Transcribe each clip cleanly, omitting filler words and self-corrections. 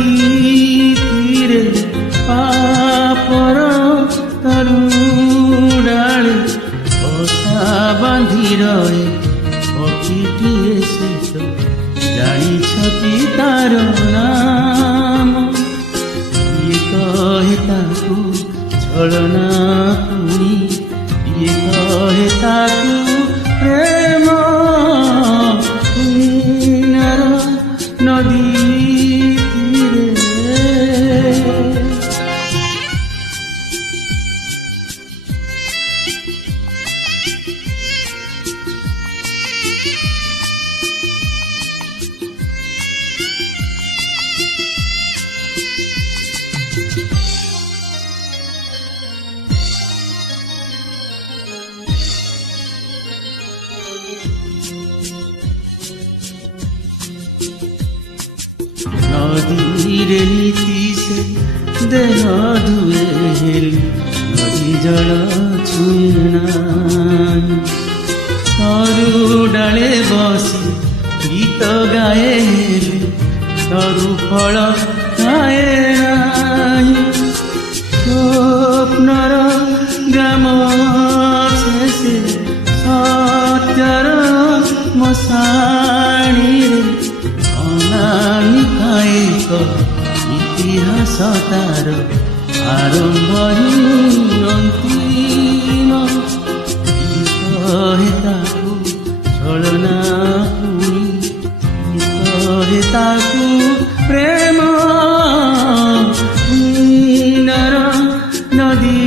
नदी तीरे पापर तरुडाले बसा बांधि रहे पक्षीटीए से तो जानी तार नाम ये कहे ताकू छलना पुणी ये कहे ताकू प्रेम पुण्यर नदी नदीरे नीति से देह धुए नदी जल छुना तरु डाले बसी गीत गाए तरु फल खाए स्वप्नर ग्राम शेषे सत्यर मशाणी अनामी एक इतिहास तार आरंभ अंतिम कहे ताकू छलना पुणी कहे ताकू प्रेम पुण्यर नदी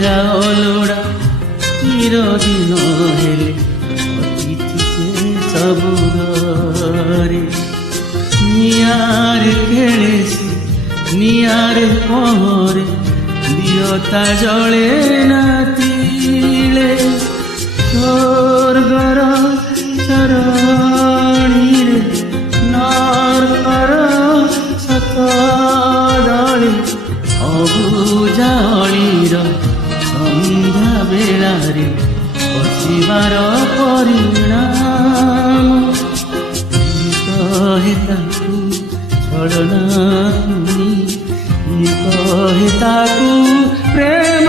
जाओ लोड़ा चिरदिन हेले अतिथि से सबु घरे नियारे खेले से नियारे पहरे दियता जले नातिले स्वर्गर चरणी रे नरकर सतदले अबुझाळीर संध्या बेलारे बसिबार परिणाम कहे ताकू छलना पुणी कहे ताकू प्रेम